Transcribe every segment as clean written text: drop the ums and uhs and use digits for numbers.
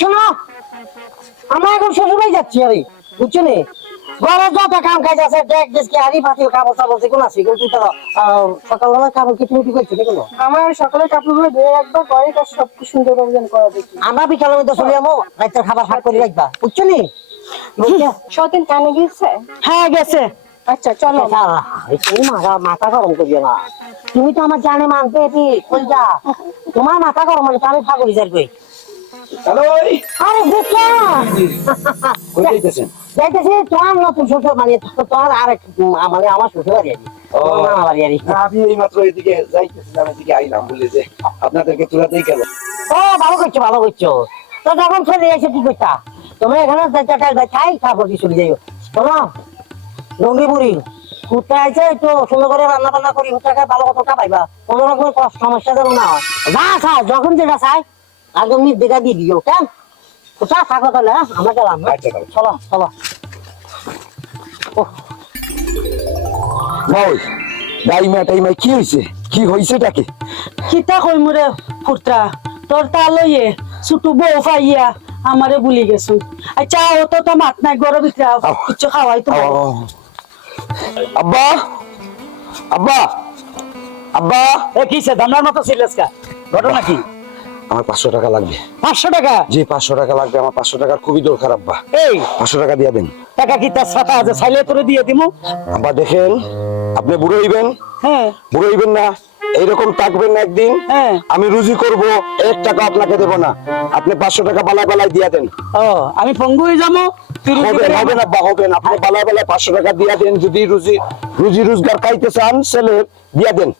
শোনো, আমরা এখন শ্বশুরবাড়ি যাচ্ছি আরে, বুঝছো নি? ঘরের যত কাম কাজ আছে, ডেক ডেস্কি হাড়ি পাতিল কাপড় চাপড় যেগুলো আছে, এগুলো তুই তো সকালবেলা কাপড় কি তুমি কি করছো এগুলো? আমার সকালে কাপড়গুলো ধুয়ে রাখবা, ঘরের কাজ সব সুন্দর করে করা দেখি। আমরা বিকালের মধ্যে চলে যাবো, রাতের খাবার ভাগ করে রাখবা, বুঝছো নি? সতীন কানে গেছে? হ্যাঁ গেছে। আচ্ছা চলো। তুমি মাথা গরম করিও না, তুমি তো আমার জানে মানতে কই যা, তোমার মাথা গরম মানে আমি ফাগলি যাই কই। হ্যালো, আরে বুঝলা কই যাইতেছেন? যাইতেছি তোমার নতুন শ্বশুর মানে তোমার আরেক মানে আমার শ্বশুর বাড়ি আর কি, মামা বাড়ি আর কি। আমি এই মাত্র এদিকে যাইতেছিলাম, এদিকে আইলাম বলে যে আপনাদেরকে তুলাতেই গেল। ও ভালো করছো ভালো করছো, তো যখন চলে এসে কি করতা তুমি এখানে খাই তারপর কি চলে যাইও। শোনো রঙ্গি বুড়ি কুত্তা আছে, একটু সুন্দর করে রান্না বান্না করি, কুত্তাকে ভালো কথা পাইবা, কোনো রকমের সমস্যা যেন না হয়। যা চাই যখন যেটা চাই একদম দেখা দিয়ে দিও, কেন কোথা থাকো তাহলে, আমরা গেলাম। আচ্ছা, তাহলে। চলো চলো। ভাই ডাইমা টাইমা কি হইছে? কি হইছেটাকে? কিতা কই মুরে ফুটরা, তোর তা লইয়ে ছুটু বউ পাইয়া আমারে ভুলি গেছো। আচ্ছা ও তো মাত নাই, গরম ভিতরে কিছু খাওয়াই তো। আব্বা আব্বা আব্বা, এ কিসে দামড়ার মতো ছিলেস কা? ঘটনা কি? আমার 500 টাকা লাগবে। 500 টাকা? জি 500 টাকা লাগবে, আমার 500 টাকার খুবই দরকার আব্বা। এই 500 টাকা দিয়ে দেন। টাকা কি তার সাথে আছে? ছাইলে তোরে দিয়ে দিমু। আব্বা দেখেন, আপনি বুড়ো হইবেন, হ্যাঁ বুড়ো হইবেন না, এইরকম থাকবেন না একদিন। হ্যাঁ। আমি রুজি করব, 1 টাকা আপনাকে দেব না, আপনি 500 টাকা বালাই বালাই দিয়ে দেন। ও আমি পঙ্গু হয়ে যাবো, তুই রুজি হবেন করে হবেন আব্বা হবেন, আপনি বালাই বালাই 500 টাকা দিয়ে দেন। যদি রুজি রোজগার খাইতে চান ছেলে দিয়ে দেন।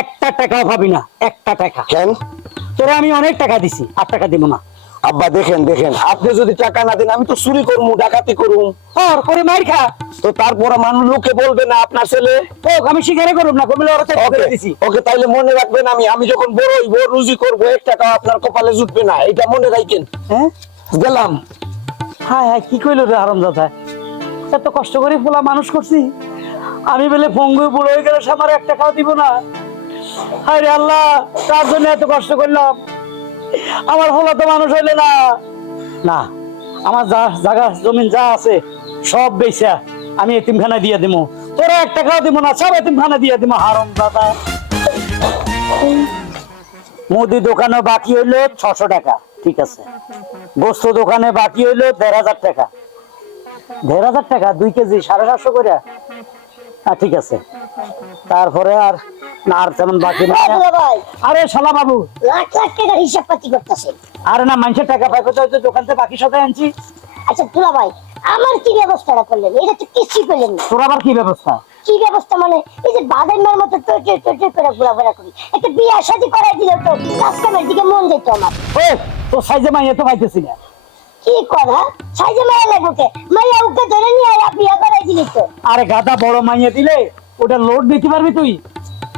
একটা টাকাও পাবি না, একটা টাকা। কেন তোরে আমি অনেক টাকা দিছি, 8 টাকা দিব না। আব্বা? দেখেন দেখেন, আপনি যদি টাকা না দেন আমি তো চুরি করবো, ডাকাতি করবো, ওর করে মার খা। তো তারপরে মানুষ লোকে বলবে না আপনার ছেলে। ও আমি শিকারে করব না, কমিলে ওরা ওকে করে দিছি। ওকে, তাইলে মনে রাখবেন, আমি যখন বড় হইব রুজি করবো, 1 টাকা আপনার কপালে জুটবে না, এটা মনে রাখেন। হ্যাঁ গেলাম। হ্যাঁ হ্যাঁ, কি কইলো রে আরামদাদা, এত কষ্ট করে পোলা মানুষ করছি, আমি বলে পঙ্গু বুড়ো হয়ে গেলে আমার 1 টাকাও দিব না। হায় রে আল্লাহ, তার জন্য এত কষ্ট করলাম, আমার পোলা তো মানুষ হইলে না। না, আমার যা জায়গা জমিন যা আছে সব বেচা আমি এতিমখানা দিয়ে দিব, তোরা 1 টাকাও দিব না, সব এতিমখানা দিয়ে দিব। হারামদাদা। মুদি দোকানে বাকি হইলো 600 টাকা, ঠিক আছে। বস্তু দোকানে বাকি হইলো 1500 টাকা। 1500 টাকা 2 কেজি 750 করে। হ্যাঁ ঠিক আছে, তারপরে আর না আর তেমন বাকি না। ভাই আরে শালা বাবু, লাখ লাখ টাকার হিসাব পাতি করতেছে। আরে না, মানুষের টাকা পাই কোথায়? তো দোকান থেকে বাকি সাথে আনছি। আচ্ছা দুলা ভাই, আমার কি ব্যবস্থাটা করলেন? এটা তো কিছুই করলেন না। তোর আবার কি ব্যবস্থা? কি ব্যবস্থা মানে, এই যে বাদের মার মতো টই করে ঘোরাফেরা করি, একটা বিয়ে শাদী করাই দিলে তো কাজ কামের দিকে মন যেত আমার। ও তো সাইজে মাইয়া তো পাইতেছি না। কি কথা, সাইজে মায়া লাগবো কে? মাইয়া ওকে ধরে নিয়ে আর বিয়ে করাই দিলি তো। আরে গাদা, বড় মাইয়া দিলে ওটা লোড দিতে পারবি তুই?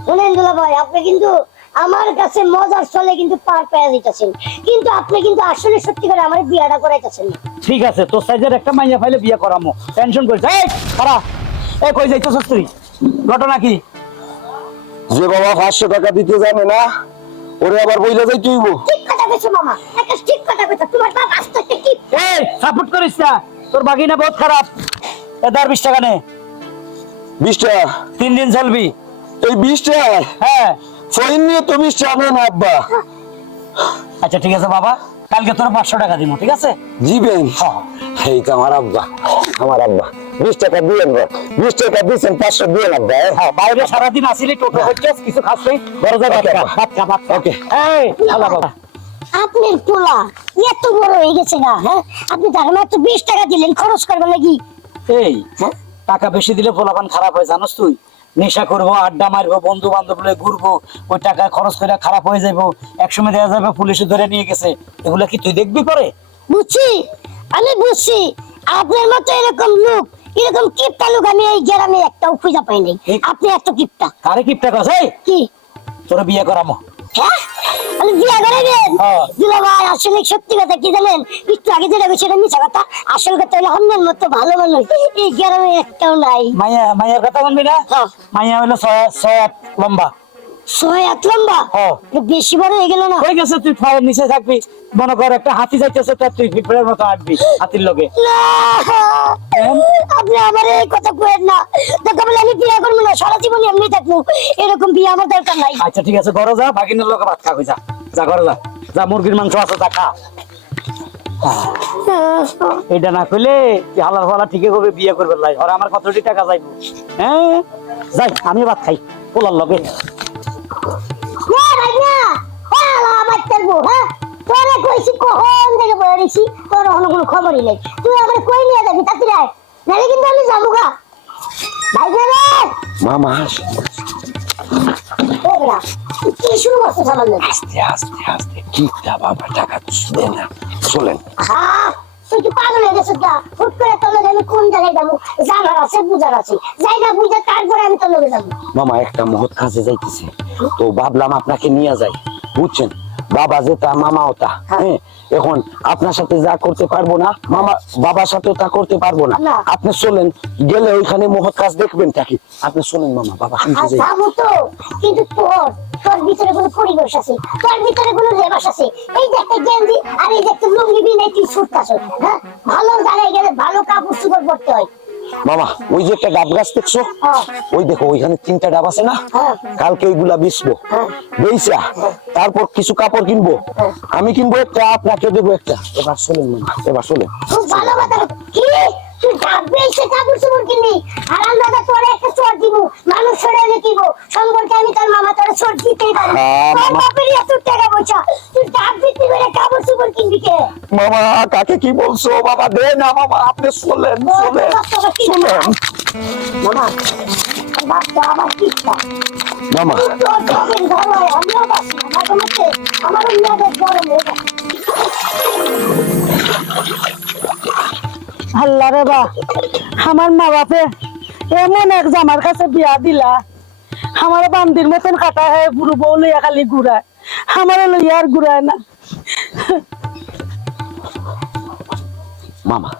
শুনেন দুলা ভাই, আপনি কিন্তু আমার কাছে মজার চলে কিন্তু পার পেয়ে দিতেছেন, কিন্তু আপনি কিন্তু আসলে সত্যি করে আমার বিয়েটা করাইতেছেন না। ঠিক আছে, তোর সাইজের একটা মাইয়া পাইলে বিয়ে করামো, টেনশন করিস। এই খারা, এ কই যাইতেছস তুই? ঘটনা কি? যে বাবা 500 টাকা দিতে জানে না, ওরে আবার বইলা যাই তুইব। ঠিক কথা কইছো মামা, একটা ঠিক কথা কইছো, তোমার বাপ আস্তে আস্তে কি এই সাপোর্ট করিস না, তোর বাগিনা বহুত খারাপ। এদার 20 টাকা নে, 20 টাকা 3 দিন চলবি। এই 20 টাকা হ্যাঁ ফইন নিয়ে তো 20 টাকা নেন আব্বা। আচ্ছা ঠিক আছে বাবা, কালকে তোর 500 টাকা দিব, ঠিক আছে? জিবেন? হ্যাঁ। এই তো আমার আব্বা, আমার আব্বা 20 টাকা দিয়েন, 20 টাকা দিয়েছেন, 500 দিয়েন আব্বা। হ্যাঁ, বাইরে সারাদিন আসিলি, টোটো হচ্ছিস, কিছু খাস নাই, দরজা বাচ্চা। ওকে। এই আল্লাহ বাবা, আপনার পোলা এত বড় হয়ে গেছে না, হ্যাঁ? আপনি তাকে মাত্র 20 টাকা দিলেন, খরচ করবেন নাকি? এই টাকা বেশি দিলে পোলাপান খারাপ হয় জানোস তুই? নেশা করবো, আড্ডা মারবো, বন্ধু বান্ধব লয়ে ঘুরবো, ওই টাকা খরচ করে খারাপ হয়ে যাবো, একসময় দেখা যাবে পুলিশে ধরে নিয়ে গেছে। এগুলা কি তুই দেখবি করে? বুঝছি, আমি বুঝছি, আপনার মতো এরকম লোক, এরকম কিপটা লোক আমি এই গ্রামে একটাও খুঁজে পাই নাই। আপনি এত কিপটা। কারে কিপটা কস? এই কি তোর বিয়ে করামো। হ্যাঁ? আমি বিয়ে করাবেন? হ্যাঁ। দুলা ভাই, আসলে সত্যি কথা কি জানেন, একটু আগে যেটা বলছি সেটা মিছা কথা, আসল কথা হলো আপনার মতো ভালো মানুষ এই গ্রামে একটাও নাই। মাইয়ার কথা বলবি না? হ্যাঁ। মাইয়া হলো 6 লম্বা, ছয় হাত লম্বা হ্যাঁ। এটা বেশি বড় হয়ে গেল না? হয়ে গেছে, তুই পায়ের নিচে থাকবি, মনে কর একটা হাতি যাইতেছে তো তুই পিঁপড়ের মতো হাঁটবি হাতির লগে। না, আপনি আমার এই কথা কইেন না, দেখা বলে আমি বিয়ে করবো না, সারা জীবন এমনি থাকবো, এরকম বিয়ে আমার দরকার নাই। আচ্ছা ঠিক আছে, ঘরে যা, ভাগিনের লোকে ভাত খাবি, যা যা ঘরে যা, যা মুরগির মাংস আছে যা খা। এটা না কইলে তুই হালার ফালা ঠিকই করবে, বিয়ে করবে লাই, আর আমার কতটি টাকা যাইব? হ্যাঁ যাই, আমি ভাত খাই পোলার লগে। না ভাই না, আমার চলবো, হ্যাঁ তোরা কইছি কখন থেকে বলে দিছি, তোর এখনো কোনো খবরই নেই, তুই আমার কই নিয়ে যাবি তাড়াতাড়ি আয়, নাহলে কিন্তু আমি যাবো গা। ভাই না রে, মামা এ বেটা, তুই কি শুরু করছিস আমার নাকি? আস্তে আস্তে আস্তে কিটা বাবা, টাকা তো শুনে না, চলেন। হ্যাঁ, তুই কি পাগল হয়ে গেছিস গা? হুট করে তোর লগে আমি কোন জায়গায় যাবো, জানার আছে বুঝার আছে, জায়গা বুঝে তারপরে আমি তোর লগে যাবো। মামা একটা মহৎ কাজে যাইতেছে, তো ভাবলাম আপনাকে নিয়ে যাই, বুঝছেন? বাবা যেটা মামাও তা, হ্যাঁ এখন আপনার সাথে যা করতে পারবো না, মামা বাবার সাথেও তা করতে পারবো না। না। আপনি চলেন, গেলে ওইখানে মহৎ কাজ দেখবেন নাকি। আপনি চলেন মামা, বাবা শুনতে আর যাই। যাবো তো, কিন্তু তোর ভিতরে কোনো পরিবেশ আছে, তোর ভিতরে কোনো লেবাস আছে, এই যে একটা গেঞ্জি আর এই যে একটা লুঙ্গি বিনে তুই ছুটতাছ, হ্যাঁ ভালো জায়গায় গেলে ভালো কাপড় চোপড় পরতে হয়। মামা ওই যে একটা ডাব গাছ দেখছো, হ্যাঁ। ওই দেখো ওইখানে 3টা ডাব আছে না, হ্যাঁ। কালকে ওইগুলা বেচবো, বেচা তারপর কিছু কাপড় কিনবো, আমি কিনবো একটা, আপনাকে দেবো একটা। এবার চলেন মামা, এবার চলেন। খুব ভালো কথা। কি তুই ডাকবে এসে কাপড় চোপড় কিনবি, হারাম দাদা তোরে একটা চোর দিব, মানুষ ছড়ে এনে দিব, সম্পর্কে আমি তোর মামা তোর চোর দিতেই পারি। হ্যাঁ, তোর মামা। বাপের এত টাকা পয়সা, তুই ডাক বিক্রি করে কাপড় চোপড় কিনবি কে? মামা কাকে কি বলছো বাবা, দে না মামা, আপনি চলেন চলেন চলেন। মামা বাপ তো আমার কিচ্ছা, মামা তোর বাপের ঘর হয়, আমিও বাসি, আমার মধ্যে আমারও মেয়েদের গরম হয়ে যায়। আল্লাহ রে বা, আমার মা বাপে এমন এক জামার কাছে বিয়া দিলা, আমার বান্দির মতন কাটা হয়, বুড়ো বউ লইয়া খালি ঘুরায়, আমার লইয়া আর ঘুরায় না। মামা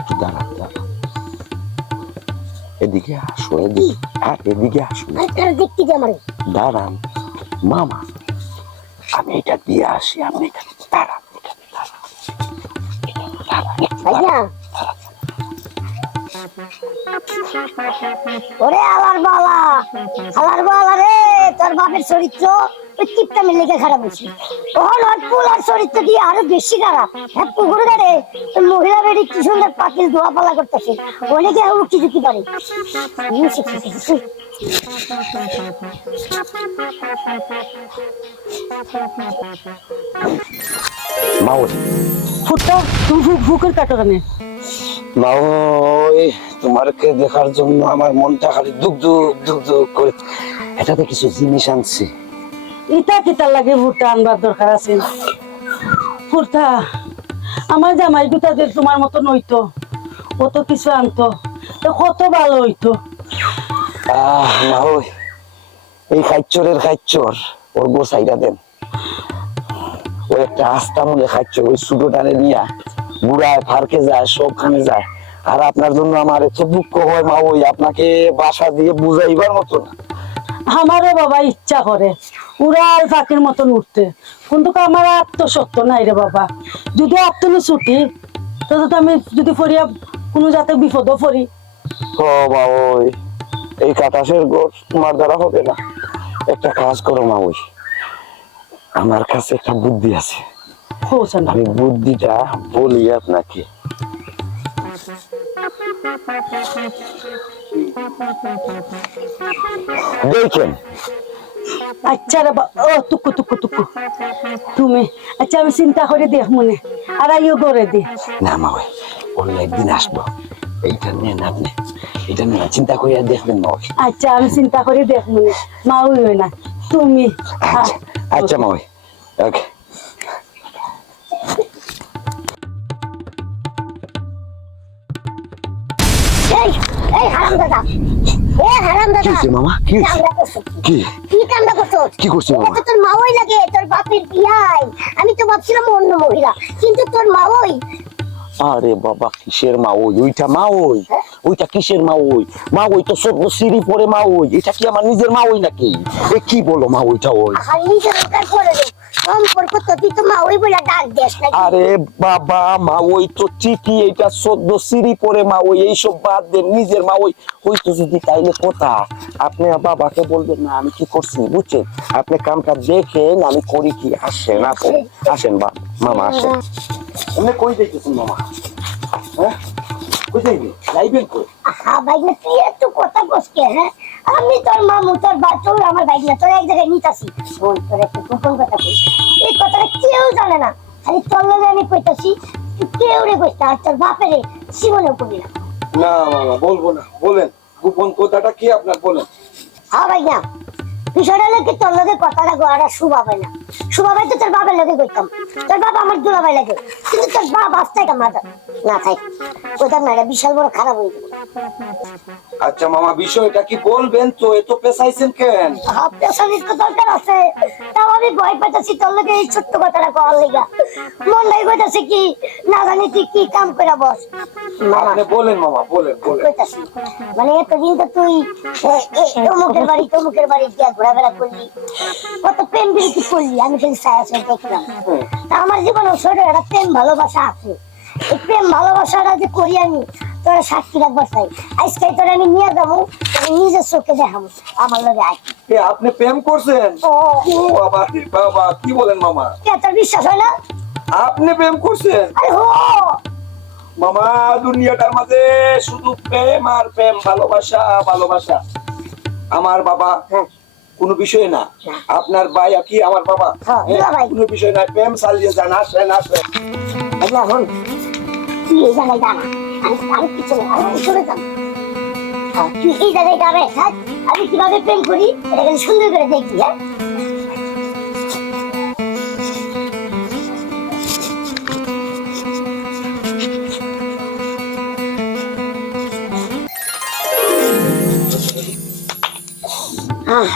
একটু দাঁড়ান দাঁড়ান, এদিকে আসো, এদিকে আর এদিকে আসো, আর তার দেখতে যে আমার দাঁড়ান মামা, আমি এটা দিয়ে আসি, আপনি এখানে দাঁড়ান, এখানে দাঁড়ান, ভাইয়া ওরে আলার বালা রে, তোর বাপের চরিত্র ওই টিপটা মিলে খারাপ হয়েছে, ওর পুলার চরিত্র দিয়ে আরো বেশি খারাপ। হ্যাঁ পুকুর রে মহিলা বেড়ি কি সুন্দর পাখির ধোয়া পালা করতেছে, অনেকে উঠি ঝুঁকি পারে। মা ওই ফুটটা তুমি ফুকের কাটো কেনে? মা ওই তোমারকে দেখার জন্য আমার মনটা খালি দুক দুক দুক দুক করে, এটাতে কিছু জিনিস আনছি। ইটা কিতা লাগে ফুটটা আনবার দরকার আছে? ফুটটা আমার জামাই গুতা যে তোমার মতো নইতো, কত কিছু আনতো, তো কত ভালো হইতো। মা ওই এই খাইচরের খাইচর ওর গোসাইরা দেন, ও একটা আস্থা মূলে খাইচর, ওই ছোটো টানে নিয়া বুড়ায় ফারকে যায়, সবখানে যায়, আর আপনার জন্য আমার এত দুঃখ হয় মা ওই, আপনাকে বাসা দিয়ে বুঝাইবার মতো না। আমারও বাবা ইচ্ছা করে উড়াল ফাঁকির মতন উঠতে, কিন্তু আমার আত্মসত্য নাই রে বাবা। যদি আত্মনি ছুটি তো আমি যদি ফরিয়া কোনো যাতে বিপদও পড়ি। ও মা ওই এই কাটাসের গোর তোমার দ্বারা হবে না, একটা কাজ করো মা ওই, আমার কাছে একটা বুদ্ধি আছে, হচ্ছে না আমি বুদ্ধিটা বলি আপনাকে। দেখেন আচ্ছা রে ও টুকু টুকু টুকু তুমি, আচ্ছা আমি চিন্তা করে দেখ মনে, আর আইও করে দি না মা ওই, অন্য একদিন আসবো, এইটা নিয়ে না আপনি, এটা নিয়ে চিন্তা করিয়া দেখবেন মা ওই। আচ্ছা আমি চিন্তা করে দেখ মনে, মা ওই হয় না তুমি। আচ্ছা আচ্ছা মা ওই, ওকে। এই এই হারামদাদা, কি হয়েছে মামা, কি হয়েছে? কামড়া করছো কি কি কামড়া করছো? কি করছো এটা মামা? তো তোর মা ওই লাগে, তোর বাপের বিয়াই। আমি তো ভাবছিলাম অন্য মহিলা, কিন্তু তোর মা ওই। আরে বাবা কিসের মা ওই, ওইটা মা ওই, ওইটা কিসের মা ওই? মা ওই তো 14 সিঁড়ি পরে মা ওই। এটা কি আমার নিজের মা ওই নাকি? এ কি বলো মা ওইটা ওই? আর নিজের দরকার করে রে সম্পর্ক তো তুই তো মা ওই বলে ডাক দেশ নাকি? আরে বাবা মা ওই তো ঠিকই, এটা 14 সিঁড়ি পরে মা ওই। এইসব বাদ দেন, নিজের মা ওই হইতো যদি তাইলে কথা আপনি বাবাকে বলবেন না আমি কি করছি, বুঝছেন? আপনি কামটা দেখেন আমি করি কি। আসেন আসেন আসেন মামা আসেন। আপনি কই যাইতেছেন মামা? হ্যাঁ কই যাইবি? যাইবেন কই? হ্যাঁ ভাই না তুই এত কথা বসকে হ্যাঁ আমি তোর মামু তোর তোর আমার ভাই না তোর এক জায়গায় নিতাছি শোন তোর একটা গোপন কথা কই এই কথাটা কেউ জানে না খালি তোর লগে আমি কইতাছি তুই কেউ রে কইতা আর তোর বাপেরে জীবনেও কবি না। না মামা বলবো না, বলেন গোপন কথাটা কি আপনার বলেন। হ্যাঁ ভাই না বিষয়টা হলো কি তোর লগে কথাটা গোয়াটা শুভাবে না শুভাবে তো তোর বাবার লগে কইতাম তোর বাবা আমার দুলাভাই লাগে কিন্তু তোর বাবা আস্তে মাথা না থাক কইতাম না এটা বিশাল বড় খারাপ হয়ে যাবে। আচ্ছা মামা বিষয়টা কি বলবেন তো? এত পেছাইছেন কেন? পেছনের তো দরকার আছে তাও আমি ভয় পাইতেছি তোর লগে এই ছোট্ট কথাটা কওয়ার লেগা মন নাই কইতাছে কি না জানি তুই কি কাম করে বস মামা আপনি বলেন মামা বলেন বলেন। কইতাছি মানে এতদিন তো তুই অমুকের বাড়ি তমুকের বাড়ি গিয়া ঘোরাফেরা করলি কত প্রেম বিরতি করলি আমি কিন্তু ছায়া ছায়া দেখলাম তা আমার জীবনে ছোট একটা প্রেম ভালোবাসা আছে এই প্রেম ভালোবাসাটা যে করি আমি তোরা সাক্ষী রাখবার চাই আজকে তোরা আমি নিয়ে যাবো নিজের চোখে দেখাবো আমার লগে আয় এ আপনি প্রেম করছেন? ও ও বাবা রে বাবা কি বলেন মামা? কে তোর বিশ্বাস হয় না আপনি প্রেম করছেন? আরে হো মামা দুনিয়াটার মাঝে শুধু প্রেম আর প্রেম, ভালোবাসা ভালোবাসা। আমার বাবা কোনো বিষয় না, আপনার ভাই কি আমার বাবা? হ্যাঁ, দুলাভাই। কোনো বিষয় না, প্রেম চালিয়ে যান। আসেন আসেন। আচ্ছা হন তুই এই জায়গায় দাঁড়া আমি পিছনে আমি চলে যাব তুই এই জায়গায় দাঁড়াবে হ্যাঁ আমি কিভাবে প্রেম করি এটা কিন্তু সুন্দর করে দেখবি হ্যাঁ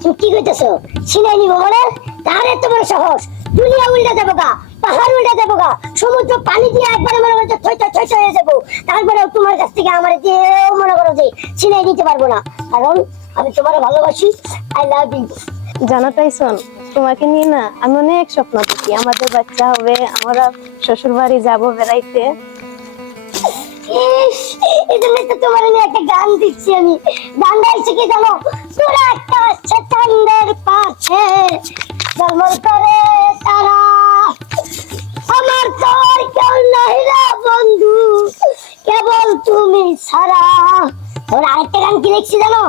তুমি কি কইতেছো ছিনাই নিব মানে তার এত বড় সাহস দুনিয়া উল্টে দেবো গা পাহাড় উল্টে দেবো গা সমুদ্র পানি দিয়ে একবারে মনে করছে থই হয়ে যাবো তারপরে তোমার কাছ থেকে আমার দিয়েও মনে করো যে ছিনাই নিতে পারবো না কারণ আমি তোমার ভালোবাসি আই লাভ ইউ জানো টাইসন তোমাকে নিয়ে না আমি অনেক স্বপ্ন দেখি আমাদের বাচ্চা হবে আমরা শ্বশুর বাড়ি যাবো বেড়াইতে ইস, এই জন্য তো তোমার নিয়ে একটা গান দিচ্ছি আমি গান গাইছি কি জানো তোরা একটা চাঁদের পাশে ঝলমল করে তারা আমার তোর কেউ নাই রে বন্ধু কেবল তুমি ছাড়া তোর আরেকটা গান কি লিখছি জানো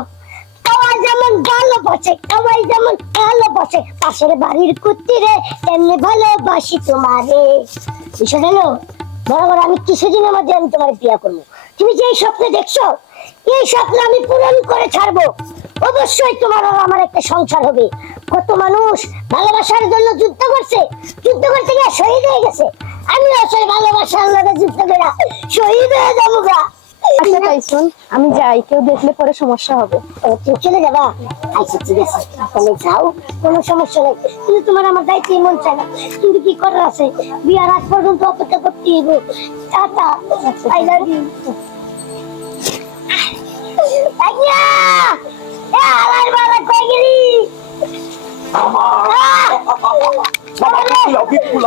কাওয়াই যেমন ভালো বসে কাওয়াই যেমন ভালো বসে পাশের বাড়ির কুত্তিরে তেমনি ভালোবাসি তোমারে বিষয়টা হলো বরাবর আমি কিছুদিনের মধ্যে আমি তোমার বিয়ে করবো তুমি যে স্বপ্ন দেখছো এই স্বপ্ন আমি পূরণ করে ছাড়বো অবশ্যই তোমার আর আমার একটা সংসার হবে কত মানুষ ভালোবাসার জন্য যুদ্ধ করছে যুদ্ধ করতে গিয়ে শহীদ হয়ে গেছে আমি আসলে ভালোবাসার লগে যুদ্ধ করে শহীদ হয়ে যাবো গা আচ্ছা টাইসন আমি যাই কেউ দেখলে পরে সমস্যা হবে তুমি চলে যাবা আচ্ছা ঠিক আছে তুমি যাও কোনো সমস্যা নেই কিন্তু তোমার আমার দায়িত্ব মন চায় না কিন্তু কি করার আছে বিয়ার আগ পর্যন্ত অপেক্ষা করতে হবে টাটা আই লাভ ইউ আইয়া এ আলার বালা কই গেলি মামা বিপুল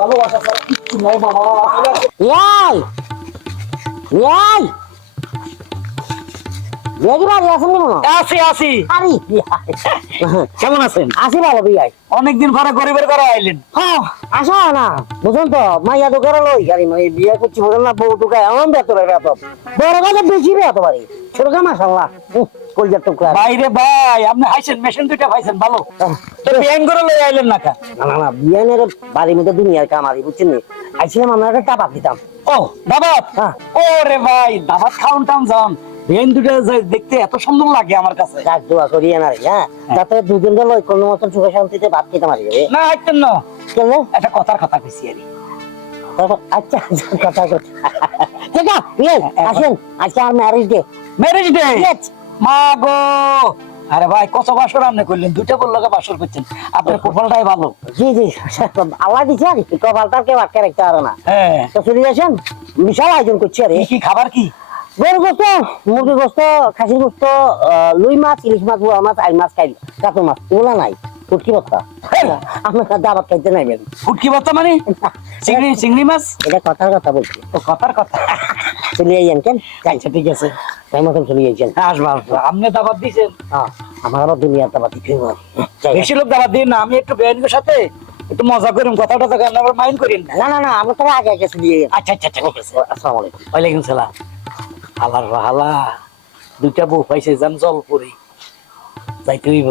ভালোবাসা ছাড়া কিচ্ছু নাই মামা। ইয়াই ইয়াই বেগি বাড়ি আছেন নি মনে আসি আসি। আরে কেমন আছেন? আসি ভালো বিয়াই অনেকদিন পরে গরিবের ঘরে আইলেন। হ্যাঁ আসো না বুঝুন তো মাইয়া তো করে লই গাড়ি মানে বিয়ে করছি বুঝুন না বউ টুকা এমন বেতরে বেতন বড় কথা বেশি রে এত বাড়ি ছোট কা মাশাআল্লাহ কলজার টুকরা বাইরে ভাই আপনি হাইছেন মেশিন দুইটা পাইছেন ভালো তো ব্যাং করে লই আইলেন না কা? না না না বিয়ানের বাড়ির মধ্যে দুনিয়ার কামারি বুঝছেন নি আইছিলাম আমরা একটা টাপাক দিতাম ও দাবাত হ্যাঁ। ওরে ভাই দাবাত খাওন টাউন যান ব্যাং দুইটা দেখতে এত সুন্দর লাগে আমার কাছে। গাছ দোয়া করি এনার হ্যাঁ যাতে দুজনকে লই কোনো মতন সুখে শান্তিতে ভাত খেতে মারি যাবে না হাইতেন না কেন একটা কথার কথা কইছি আরে তারপর আচ্ছা কথা কথা ঠিক আছে ইয়ে আসেন আজকে আর marriage day marriage day Yes. মা গো আরে ভাই কত বাসর আপনি করলেন দুইটা বললো বাসর করছেন আপনার কপালটাই ভালো। জি জি আল্লাহ দিছে আর কি কপালটার কেউ আটকে রাখতে পারে না হ্যাঁ তো চলে আসেন বিশাল আয়োজন করছি আরে কি কি খাবার কি? গরু গোস্ত, মুরগি গোস্ত, খাসির গোস্ত, Luis much, ilish much, বোয়া much, I মাছ, কাতল মাছ, এগুলা নাই। ফুটকি ভর্তা আপনার দাবাত খাইতে নাই বেন। ফুটকি ভর্তা মানে চিংড়ি মাছ? এটা কথার কথা বলছি। ও কথার কথা। চলে যাইয়েন কেন? আচ্ছা ঠিক আছে, তাই মতন চলে যাইছেন। আসবা আসবা। আপনি দাবাত দিয়েছেন? আমার আবার দুনিয়ার দাবাত দিতে হবে। বেশি লোক দাবাত দিন না, আমি একটু বেআইনের সাথে একটু মজা করেন, কথা টথা করেন, আবার মাইন্ড করেন না। না না না, আমার তো আগে আগে চলে যাই। আচ্ছা আচ্ছা ঠিক আছে। আসসালামু আলাইকুম। ওয়ালাইকুম সালাম। হালার হালা দুইটা বউ পাইছে, যান জলপুরি যাইতে হইব।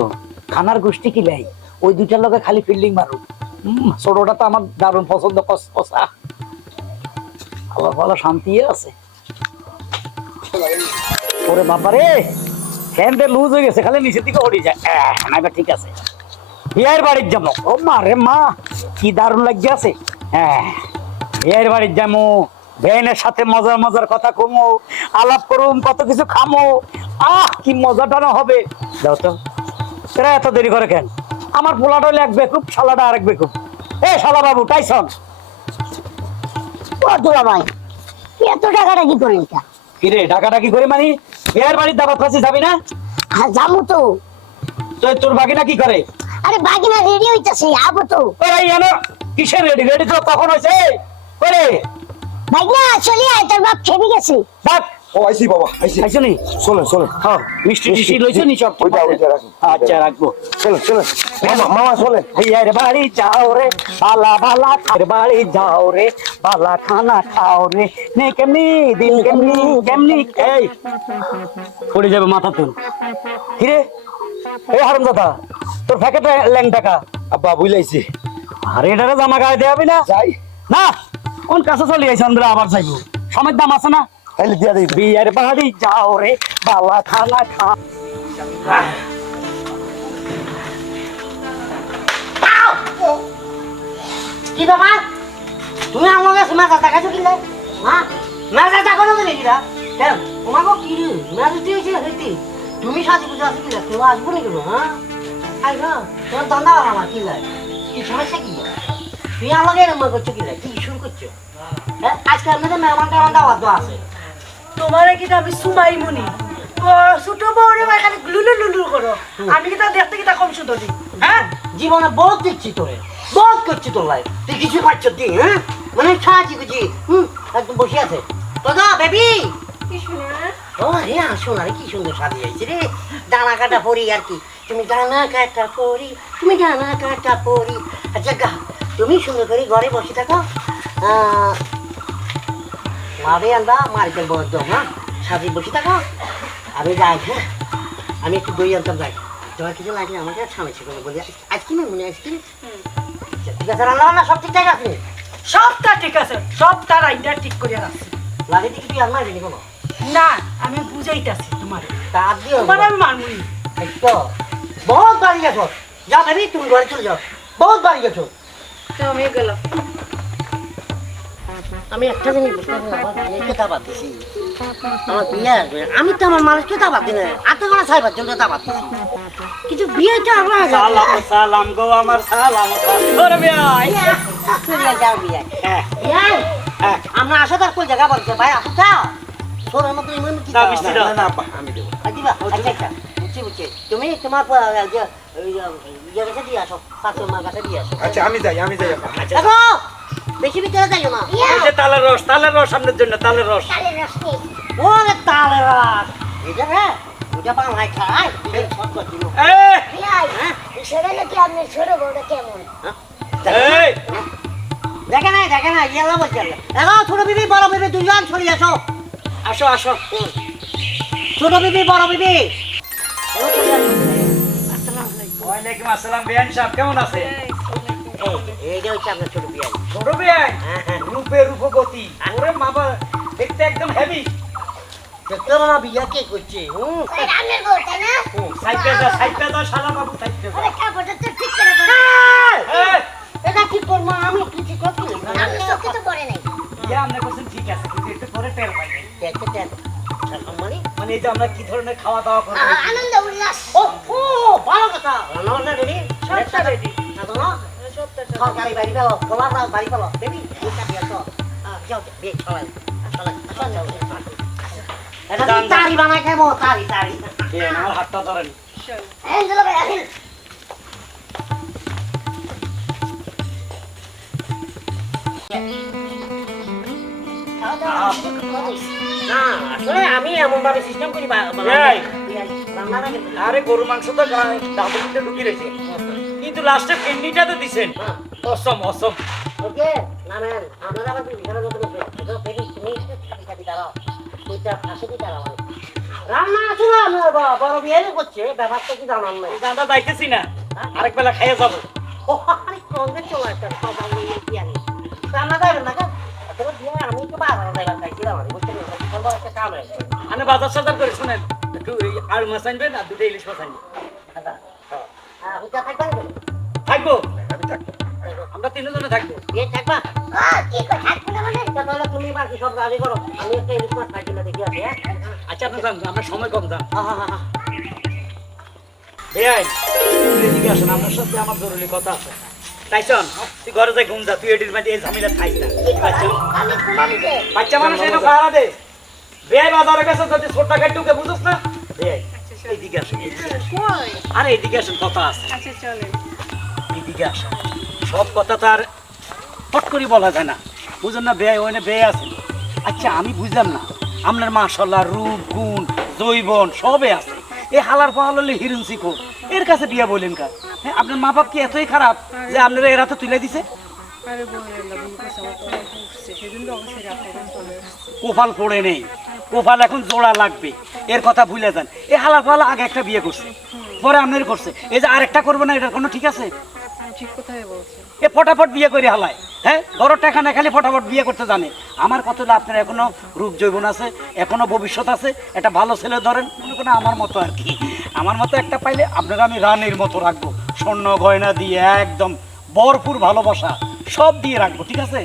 খানার গোষ্ঠী কিলাই ওই দুইটার লগে খালি ফিল্ডিং মারু। ছোটটা তো আমার দারুণ পছন্দ, কষা। আল্লাহ ভালো শান্তি আছে। ওরে বাবা রে, ফ্যানটা লুজ হয়ে গেছে, খালি নিচের দিকে উড়ে যায়। না এবার ঠিক আছে। বিয়ের বাড়ির যাবো। ও মা রে মা, কি দারুণ লাগছে আছে। হ্যাঁ, বিয়ের বাড়ির যাবো, বেনের সাথে মজার মজার কথা কমো, আলাপ করুম, কত কিছু খামো। কি মজাটা না হবে। যাও তো, তোরা এত দেরি করে কেন? আমার পোলাটা হলে এক বেকুব, শালাটা আরেক বেকুব। এ শালা বাবু টাইসন। ও দুলা ভাই, এত টাকাটা কি করেন তা? কিরে ডাকাডাকি করে মানে? বিয়ের বাড়ির দাবাত খাচ্ছি, যাবি না? হ্যাঁ যাবো তো। তোর বাকিনা কি করে? আরে বাগিনা রেডি হইতাছে, আবো তো। ওই জানো কিসের রেডি? রেডি তো কখন হয়েছে? ওরে বাগিনা চলে আয়, তোর বাপ খেপে গেছে। বাপ ও আইছি বাবা, আইছি। খাইছো নি? চলেন চলেন। হ্যাঁ, মিষ্টি টিষ্টি লইছো নি সব? ওইটা রাখুন। আচ্ছা রাখবো। চলেন চলেন। মামা মামা চলেন। বিয়ের বাড়ি যাও রে, বালা বালা খার বাড়ি যাও রে, বালা খানা খাও রে, নে কেমনি দিন কেমনি কেমনি। এই পড়ে যাবে মাথা তুল। কিরে এই হারাম দাদা, তোর প্যাকেটে ল্যাং টাকা। আব্বা বুঝলাইছি। আরে এটারে জামা গায়ে দেওয়া হবে না? যাই না, কোন কাছে চলে আইছে আমরা আবার চাইবো। সময় দাম আছে না? তাইলে দিয়া দিই। বিয়ের বাড়ি যাও রে, বালা খানা খা। কি বাবা, তুমি আমার কাছে মাছ দেখাছো কি? হ্যাঁ, মাছ দেখানো তো নাকি? কেন তোমাকে কি মাছ দিয়েছে হইতে? তুমি সাজি পুজো আছে কি? কেউ আসবো না কেন? হ্যাঁ আই না, তোমার দান্দা আমার কি লাগে? কি সমস্যা কি? তুমি আমাকে এরকম করছো কি? কি শুরু করছো? হ্যাঁ, আজকে আপনাদের মেহমান টেহমান দাওয়াত আছে। তোমারে কি আমি সুমাই মুনি ছোট বউরে ভাই খালি লুলু লুলু করো। আমি কি তা দেখতে কি তা কম সুন্দর দি? হ্যাঁ, জীবনে বহুত দিচ্ছি তোরে, বহুত করছি তোর লাই, তুই কিছু পাচ্ছ তুই? হ্যাঁ, মানে সাহায্য করছি। একদম বসে আছে দাদা বেবি। ও রে আসো না রে, কি সুন্দর সাজিয়েছে রে। ডানা কাটা পরি আর কি, তুমি ডানা কাটা পরি, তুমি ডানা কাটা পরি। আচ্ছা গা, তুমি সুন্দর করে ঘরে বসে থাকো। মারে আন্দা মার্কেট বদ্ধ। হ্যাঁ, সাজিয়ে বসে থাকো, আমি যাই। হ্যাঁ, আমি একটু দই আনতাম যাই। তোমার কিছু লাগলে আমাকে ছামেছি করে বলি। আইসক্রিম মনে আইসক্রিম? ঠিক আছে, রান্না বান্না সব ঠিকঠাক আছে? সবটা ঠিক আছে, সবটা রাইন্ডার ঠিক করিয়া রাখছি। লাগে কি তুই আর মারবি কোনো? না, আমি বুঝাইতাছি তোমার। তার দিও তোমার আমি মানবই। তো বহুত বাড়ি গেছো। যাও ভাবি, তুমি ঘরে চলে যাও, বহুত বাড়ি গেছো। তো আমি গেলাম। আমি একটা জিনিস বুঝতে পারি, আমার বিয়েকে দাবাত দিছি। আমার বিয়ে আসবে, আমি তো আমার মানুষকে দাবাত দিই না, আধা ঘন্টা 6-5 দাবাত দিছি, কিন্তু বিয়েটা আমার সালাম সালাম গো আমার সালাম। ওরে ভাই যাও বিয়ে। হ্যাঁ বিয়ে আমরা আসা তার কোন জায়গা বলছে ভাই, আসো চাও তোর মতো ইমান কি না মিষ্টি দাও। না আব্বা আমি দেব। দিবা? আচ্ছা আচ্ছা, বুঝছি বুঝছি। তুমি তোমার ইয়ে কাছে দিয়ে আসো, শাশুড়িমার কাছে দিয়ে আসো। আচ্ছা আমি যাই আব্বা। দেখো বেশি ভিতরে যাইও না। এই যে তালের রস সামনের জন্য, তালের রস। ওরে তালের রস, এটা রে ওটা বাংলায় খায়, এই সব করছি না। এই দেখে নাই ইয়েলা বলছে। দেখো ছোট বিবি বড় বিবি দুজন চলে আসো। আসো আসো। ছোট বিবি বড় বিবি ওয়ালাইকুম আসসালাম। বেয়ান সাহেব কেমন আছে? এই যে হচ্ছে আপনার ছোট বিয়ে। ছোট বেয়ান হ্যাঁ, হ্যাঁ। রূপে রূপবতী। ওরে বাবা দেখতে একদম হেভি। দেখতে না বিয়ে কে করছে? সাইডে দাও শালা বাবু, সাইডে দাও। এই এটা কি করবো আমি? কিছু করছি ইয়া আমরা কোশ্চেন ঠিক আছে, কিন্তু একটু পরে টের পাই নাই। মানে মানে এই যে আমরা কি ধরনের খাওয়া দাওয়া করব। আনন্দ উল্লাস। ও ভালো কথা। রান্না রেডি? সবটা ready। সরকারি বাড়ি পেলো, খোলা বাড়ি পেলো, বেবি, বিয়ে আসো। যাও বিয়ে চলাই। এটা তারি বানাই খাবো, তারি তারি। আমার হাতটা ধরেন। এই দুলা ভাই আসেন। না আসলে আমি এমন ভাবে সিস্টেম করি এই। রান্না না আরে গরু মাংস তো ডাবের মধ্যে ঢুকিয়ে রয়েছে, কিন্তু লাস্টে ফেন্ডিটা তো দিছেন। অসম অসম। ওকে নামেন আমরা আবার বিছানা যত করবে এটা পেরি তুমি খালি খালি দাঁড়াও ওইটা পাশে দিয়ে দাঁড়াও রান্না আসলে আমার বড় বিয়ে করছে ব্যাপারটা কি জানান নাই আমরা যাইতেছি না, আরেক বেলা খাইয়ে যাবো। ও আরে কোনকে চলে আসছে সবাই নিয়ে কি আনি রান্না যাবেন না কেন আসলে দিয়ে আমি তো বাবা যাইবার চাইছিলাম আমি বুঝতে পারছি বলবো একটা কাম আছে আমি বাজার সাজার করে শুনেন, একটু আলু মাছ আনবেন আর দুটো ইলিশ মাছ আনবেন। আচ্ছা হ্যাঁ ওইটা থাকবেন থাকবো, আমরা তিনজনে থাকবো। বিয়ে থাকবা কি কই থাকবো না মানে? তাহলে তুমি বাকি সব রাজি করো আমি একটা ইলিশ মাছ খাই কিনা দেখি আছে হ্যাঁ আচ্ছা আপনি যান, আমরা সময় কম যান। হ্যাঁ হ্যাঁ হ্যাঁ বেআইন, এদিকে আসেন, আপনার সাথে আমার জরুরি কথা আছে। টাইসন, তুই ঘরে যাই ঘুম যা, তুই এটির মধ্যে এই ঝামেলা থাইস না। আমি ঘুমাবি যে। বাচ্চা মানুষ একটু খাওয়া দে। বেআই বাজারে গেছে, যদি ছোট টাকা ঢুকে বুঝছ না? বেআই, এইদিকে আসেন, এইদিকে আসেন। আরে এদিকে আসেন, কথা আছে। আচ্ছা চলেন। এদিকে আসেন। সব কথা তো আর ফট করে বলা যায় না, বুঝলেন না? বেআই ওখানে বেয়ে আছেন। আচ্ছা আমি বুঝলাম না, আপনার মাশাআল্লাহ রূপ গুণ জৈবন সবে আছে, এই হালার পাহাল হলে হিরুন শিখো, এর কাছে বিয়া বললেন কার? হ্যাঁ, আপনার মা বাপ কি এতই খারাপ যে আপনারা এরা তো তুলে দিছে? আরে বলেন না, ভুল করছে, আমার তো অনেক উঠছে, সেদিন তো অবশ্যই রাত্রে চলে আসছে। কোফাল পড়ে নেই, কোফাল এখন জোড়া লাগবে, এর কথা ভুলে যান। এই হালার পাহাল আগে একটা বিয়ে করছে, পরে আপনার করছে, এই যে আরেকটা করবো না, এটার কোনো ঠিক আছে? ঠিক কথাই বলছে। এ ফটাফট বিয়ে করে হালায়, হ্যাঁ বড় টাকা না খালি ফটাফট বিয়ে করতে জানে। আমার কত হলো আপনার এখনো রূপ যৌবন আছে, এখনো ভবিষ্যৎ আছে, একটা ভালো ছেলে ধরেন, মনে করেন আমার মতো আর কি। আমার মতো একটা পাইলে আপনারা আমি রানীর মতো রাখবো, স্বর্ণ গয়না দিয়ে একদম ভরপুর ভালোবাসা সব দিয়ে রাখবো, ঠিক আছে?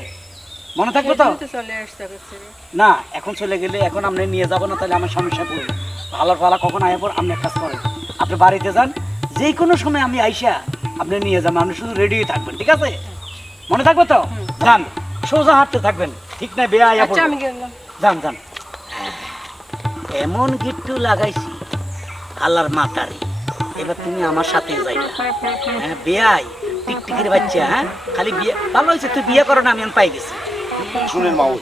মনে থাকবে তো? সেদিন তো চলে আসছে করছে। না এখন চলে গেলে এখন আপনি নিয়ে যাবো না, তাহলে আমার সমস্যা পড়বে। ভালোর ভালো কখন আয় পর আপনি এক কাজ করেন, আপনি বাড়িতে যান, যে কোনো সময় আমি আইসা আপনি নিয়ে যাবেন, আপনি শুধু রেডি থাকবেন, ঠিক আছে? মনে থাকবে তো? যান, সোজা হাঁটতে থাকবেন, ঠিক না? বেয়া আয়া আচ্ছা আমি পড়বে। গেলাম। যান যান। এমন গিট্টু লাগাইছি আল্লাহর মাতারি, এবার তুমি আমার সাথে যাইবা। হ্যাঁ বেয়াই টিকটিকির বাচ্চা, হ্যাঁ খালি বিয়ে ভালো হয়েছে, তুই বিয়ে করো না, আমি পাই গেছি। শুনেন মাউল,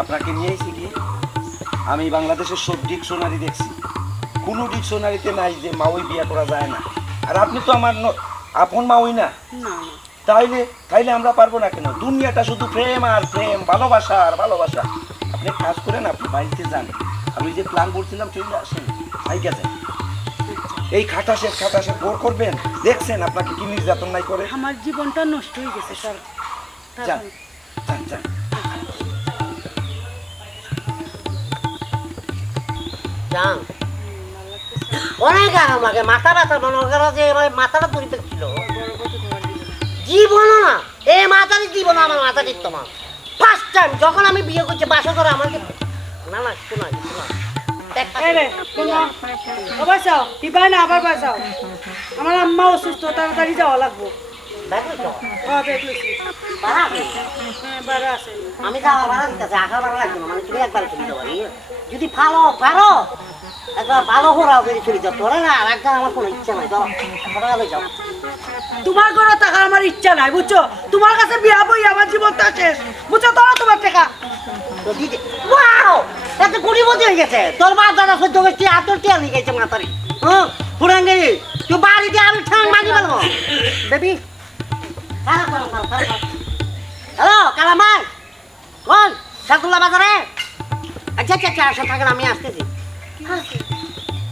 আপনাকে নিয়ে এসে কি আমি বাংলাদেশের সব ডিকশনারি দেখছি, কোনো ডিকশনারিতে নাই যে মাউই বিয়ে করা যায় না। আর আপনি তো আমার আপন মাউই না, তাইলে তাইলে আমরা পারবো না কেন? দুনিয়াটা শুধু প্রেম আর প্রেম, ভালোবাসা আর ভালোবাসা। আপনি কাজ করেন, আপনি বাড়িতে যান, আমি যে প্ল্যান বলছিলাম চলে আসেন, আই গেছে। এই খাটাসে বোর করবেন, দেখছেন আপনাকে কি নির্যাতন নাই করে। আমার জীবনটা নষ্ট হয়ে গেছে স্যার। যান যান যান। জান অনেক আমাকে মাথা ব্যথা মনে করো যে আমার মাথাটা পরিবেশ ছিল জীবন না এই মাথারই জীবন আমার মাথা দিত না। ফার্স্ট টাইম যখন আমি বিয়ে করছি বাসা করে আমাকে না না শোনা শোনা বাঁচাও দিবাই না, আবার বাঁচাও। আমার আম্মা অসুস্থ, তাড়াতাড়ি যাওয়া লাগবো। দেখো হ্যাঁ দেখলেছি, বাড়া আছে। আমি যাওয়া ভাড়া দিতেছি, আসার ভাড়া লাগবে না, মানে তুমি একবার চলে যাবো যদি ভালো পারো একবার ভালো ঘোরাও করে চলে যাও, তোরা না আর একবার আমার কোনো ইচ্ছা নাই, চলো ছোটবেলায় যাও। তোমার ঘরে থাকার আমার ইচ্ছা নাই, বুঝছো? তোমার কাছে বিয়া বই আমার জীবনটা শেষ, বুঝছো? তোরা তোমার টাকা তো দিদি ওয়াও এত কুড়িবতী হয়ে গেছে, তোর মা দাদা সহ্য করছি আর তোর টিয়া নিয়ে গেছে মাতারি। হ্যাঁ পুরাঙ্গি তুই বাড়িতে আমি ঠাং মারি বলবো বেবি। হ্যালো কালামাই, কোন সাকুল্লা বাজারে? আচ্ছা আচ্ছা আচ্ছা আসা থাকেন, আমি আসতেছি।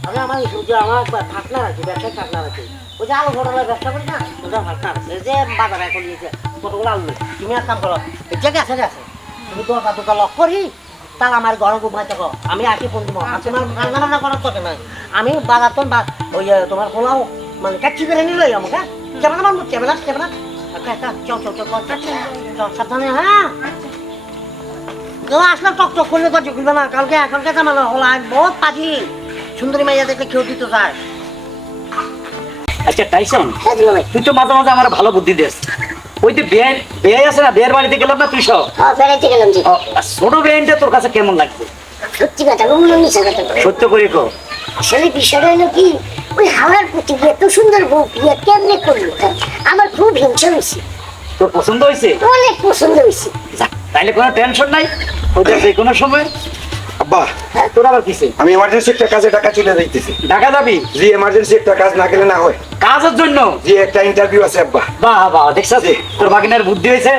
আমি আমার আমার পার্টনার আছে, ব্যবসায় পার্টনার আছে, ওই যে আলু ঘটনার ব্যবসা করি না, ওটা পার্টনার আছে, যে বাজারে এখন নিয়েছে কতগুলো আলু। তুমি এক কাম করো, গেছে গেছে তুমি দরকার দোকান লক করি, তাহলে আমার ঘরে ঘুমাই থাকো, আমি আসি ফোন দিব। আর তোমার রান্না বান্না করার দরকার নাই, আমি বাজার তো ওই তোমার পোলাও মানে কাচ্চি করে নিলে আমাকে কেমন আমার কেমন কেমন। আচ্ছা আচ্ছা চল চল চল চল সাবধানে। হ্যাঁ আসলে টক টক করলে তো খুলবে না, কালকে এখনকে জামানো হলো বহুত পাখি সুন্দরী মাইয়া দেখলে কেউ দিত চায়। আচ্ছা টাইসন, তুই তো মাঝে মাঝে আমার ভালো বুদ্ধি দিস, ওই যে বেয়াই আছে না, বেয়ের বাড়িতে গেলাম না তুই সব, হ্যাঁ বেড়াইতে গেলাম যে। আর ছোট বেআইনটা তোর কাছে কেমন লাগছে? সত্যি কথা বলবো না, মিশা কথা বলবো। সত্য করে কো। আসলে বিষয়টা হলো কি, ওই হাওয়ার প্রতি এত সুন্দর বউ বিয়ে কেমনে করলো, হ্যাঁ? আমার খুব হিংসা হয়েছে, তোর পছন্দ হয়েছে? অনেক পছন্দ হয়েছে। যাক, তাইলে কোনো টেনশন নাই, ওদের যে কোনো সময়। আব্বা তোর আবার কিসে আমি এমার্জেন্সি একটা কাজে টাকা চলে যাইতেছি। ঢাকা যাবি? জি এমার্জেন্সি একটা কাজ না গেলে না হয়। কাজের জন্য? জি একটা ইন্টারভিউ আছে আব্বা। বাহ বাহ, দেখছিস তোর বাগিনার বুদ্ধি হয়েছে।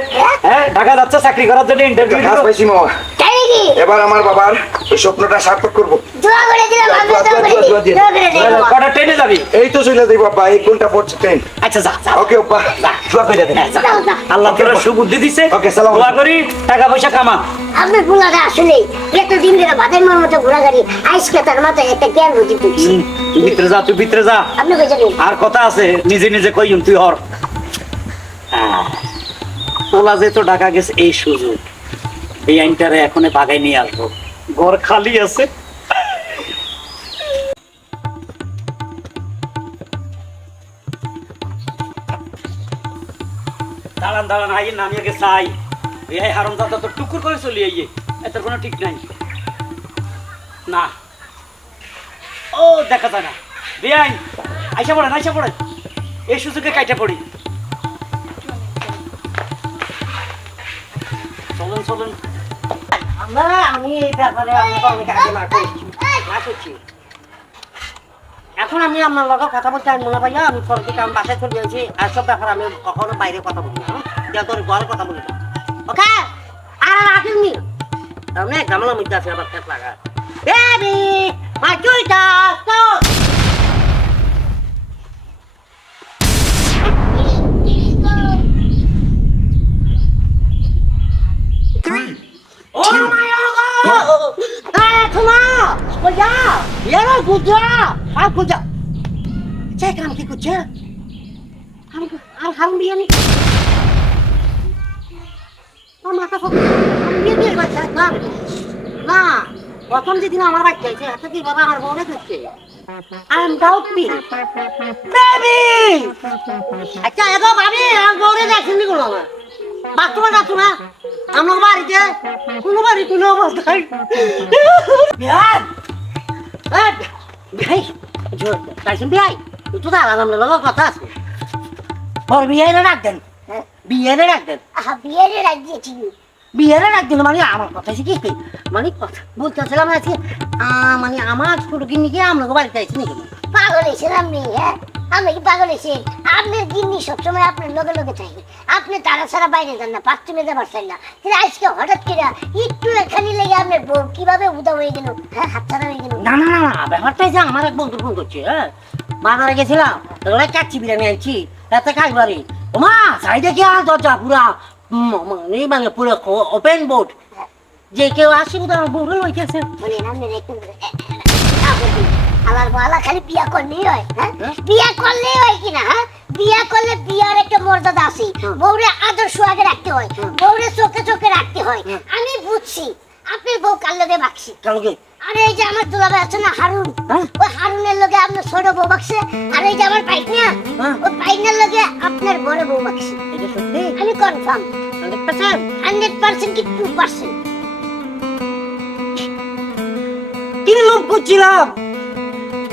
হ্যাঁ, ঢাকা যাচ্ছে চাকরি করার জন্য, ইন্টারভিউ কাজ পাইছি মামা। তাই কি? এবার আমার বাবার ওই স্বপ্নটা সার্থক করবো। দোয়া করে দিলাম, আমি দোয়া করে দিই, দোয়া দিয়ে। দোয়া করে দিই বাবা। কটা ট্রেনে যাবি? এই তো চলে যাইব আব্বা, 1 ঘন্টা পড়ছে ট্রেন। আচ্ছা যা যা ওকে আব্বা, যা, দোয়া করে দে। হ্যাঁ, যা। যাও, যাও। আল্লাহ তোর সুবুদ্ধি দিছে, ওকে, সালাম দোয়া করি টাকা পয়সা কামা। আপনার পোলাটা আসলে এতদিন ধরে বাদের মতো ঘোরাঘুরি, আজকে তার মাথায় একটা জ্ঞান বুদ্ধি ঢুকছে। তুই ভিতরে যা, তুই ভিতরে যা, আপনি কই যাবেন? আর কথা আছে নিজে নিজে কইম তুই হর। তোলা যে তো ঢাকা গেছে, এই সুযোগ এই আইনটারে এখনে বাগাই নিয়ে আসবো, ঘর খালি আছে। দাঁড়ান দাঁড়ান, আইয়ে না, আমি আগে চাই। এই হারম দাদা তো টুকুর করে চলি আইয়ে, এত কোনো ঠিক নাই না। ও দেখা যায় না, বেআইন আইসা পড়েন, আইসা পড়েন, এই সুযোগে কাইটা পড়ি। চলুন চলুন। আমি এই ব্যাপারে আপনাকে অনেক আগে না করছি। এখন আমি আপনার লগে কথা বলতে আমি মনে পাইয়া আমি পরে থেকে আমি বাসায় চলে যাচ্ছি, আর সব ব্যাপারে আমি কখনো বাইরে কথা বলি না, যেহেতু আমি ঘরে কথা বলি না। ওকে, আর রাখেননি অনেক ঝামেলার মধ্যে আছে, আবার খেত লাগা। Baby my sweetie stop. Oh my God! তোমা বুঝা ইয়ারা বুঝা আর বুঝা চাই কাম কি করছে? আমি আর হাম বিয়ানি ও মাথা ফোক বিয়ে দিয়ে বাচ্চা না না, প্রথম যেদিন আমার বাচ্চা হয়েছে হাতে কি বাবা আমার বউনে করছে। I am doubt me baby. আচ্ছা এগো ভাবি, আমার বউরে দেখছেন নি কোনো আমার বাথরুমে যাচ্ছ না? আমার বাড়িতে কোনো বাড়ি কোনো অবস্থায় বিহার ভাই তাইছেন বিয়াই একটু দাঁড়ান, আপনার লোক কথা আছে। ওর বিয়েরে রাখবেন, বিয়েরে রাখবেন, বিয়েরে রাখ দিয়েছি। বিয়েরে রাখবেন মানে আমার কথা কি মানে কথা বলতেছিলাম আজকে, মানে আমার ছোট কিনে গিয়ে আপনাকে বাড়িতে আইছি নাকি? পাগল হয়েছেন আপনি, হ্যাঁ? আপনি কি পাগল হয়েছেন? আপনার গিন্নি সবসময় আপনার লগে লগে থাকে, আপনি তারা ছাড়া বাইরে যান না, বাথরুমে যাবার চাই না। কিন্তু আজকে হঠাৎ করে একটু এখানে লেগে আপনার বউ কিভাবে উদা হয়ে গেল, হ্যাঁ হাতছাড়া হয়ে গেল? না না না না, ব্যাপারটাই যে আমার এক বন্ধু ফোন করছে, হ্যাঁ বাজারে গেছিলাম, ওগুলো কাচ্চি বিরিয়ানি আনছি, এতে খাইবারি ওমা সাইডে কি আর দরজা পুরা মানে পুরো ওপেন বোর্ড, যে কেউ আসি বোধ আমার বউরে লইতেছে। মানে আপনার একটু আমার বালা খালি বিয়া করলেই হয়, হ্যাঁ? বিয়া করলেই হয় কিনা, হ্যাঁ? বিয়া করলে বিয়ার একটা মর্যাদা আছে, বউরে আদর সোহাগে রাখতে হয়, বউরে চোখে চোখে রাখতে হয়। আমি বুঝছি আপনার বউ কার লগে বাকছি। কালকে আরে এই যে আমার দুলাভাই আছে না হারুন, ওই হারুনের লগে আপনার ছোট বউ বাকছে। আর এই যে আমার পাইকনা, ওই পাইকনার লগে আপনার বড় বউ বাকছে। এটা সত্যি আমি কনফার্ম 100%? 100% কি 2%? কি লোভ করছিলাম,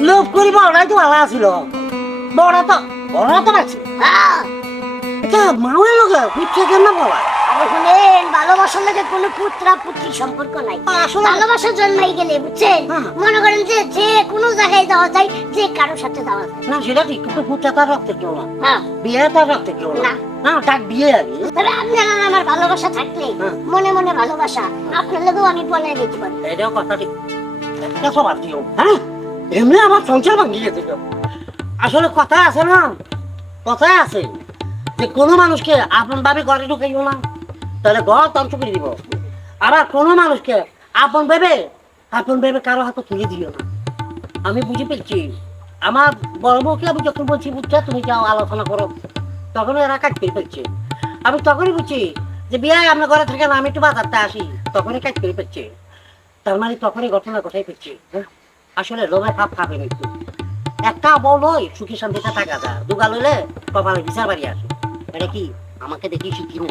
লোভ করি বড়াই তো ভালো আছিল, বড়া তো পাচ্ছি। হ্যাঁ এটা মাউয়ের লোক বুঝছে কেন বলা? আবার শুনেন, ভালোবাসার লগে কোনো পুত্রা পুত্রী সম্পর্ক নাই। আসলে ভালোবাসা জন্মাই গেলে বুঝছেন, মনে করেন যে যে কোনো জায়গায় যাওয়া যায়, যে কারোর সাথে যাওয়া যায়। না সেটা ঠিক, কিন্তু পুত্রা তার রক্তে কেউ না, হ্যাঁ বিয়ে তার রক্তে কেউ না। না। না তার বিয়ে আগে তবে আপনার আর আমার ভালোবাসা থাকলে, মনে মনে ভালোবাসা, আপনার লগেও আমি বলে দিতে পারি। এটাও কথা ঠিক, একটা সবার দিও, হ্যাঁ এমনি আমার সংসার ভাঙিয়ে দিল। আসলে কথা আছে না, কথা আছে যে কোনো মানুষকে আপন ভাবে ঘরে ঢুকাইও না, তাহলে ঘর ধ্বংস করে দিব। আবার কোনো মানুষকে আপন ভেবে কারো হাতে তুলে দিও না। আমি বুঝে পেয়েছি, আমার বড় বউকে আমি যখন বলছি বুঝছো তুমি যাও আলোচনা করো, তখন এরা কাজ করে ফেলছে। আমি তখনই বুঝছি যে বিয়ে আমরা ঘরে থাকে না, আমি একটু বাজারটা আসি, তখনই কাজ করে ফেলছে। তার মানে তখনই ঘটনা ঘটাই ফেলছে। আসলে লোভে ভাব খাবে মৃত্যু। একটা বউ নয় সুখী শান্তিতে থাকা যায়, দুগা লইলে কপালে বিচার বাড়ি আসে। এটা কি আমাকে দেখি শিখিও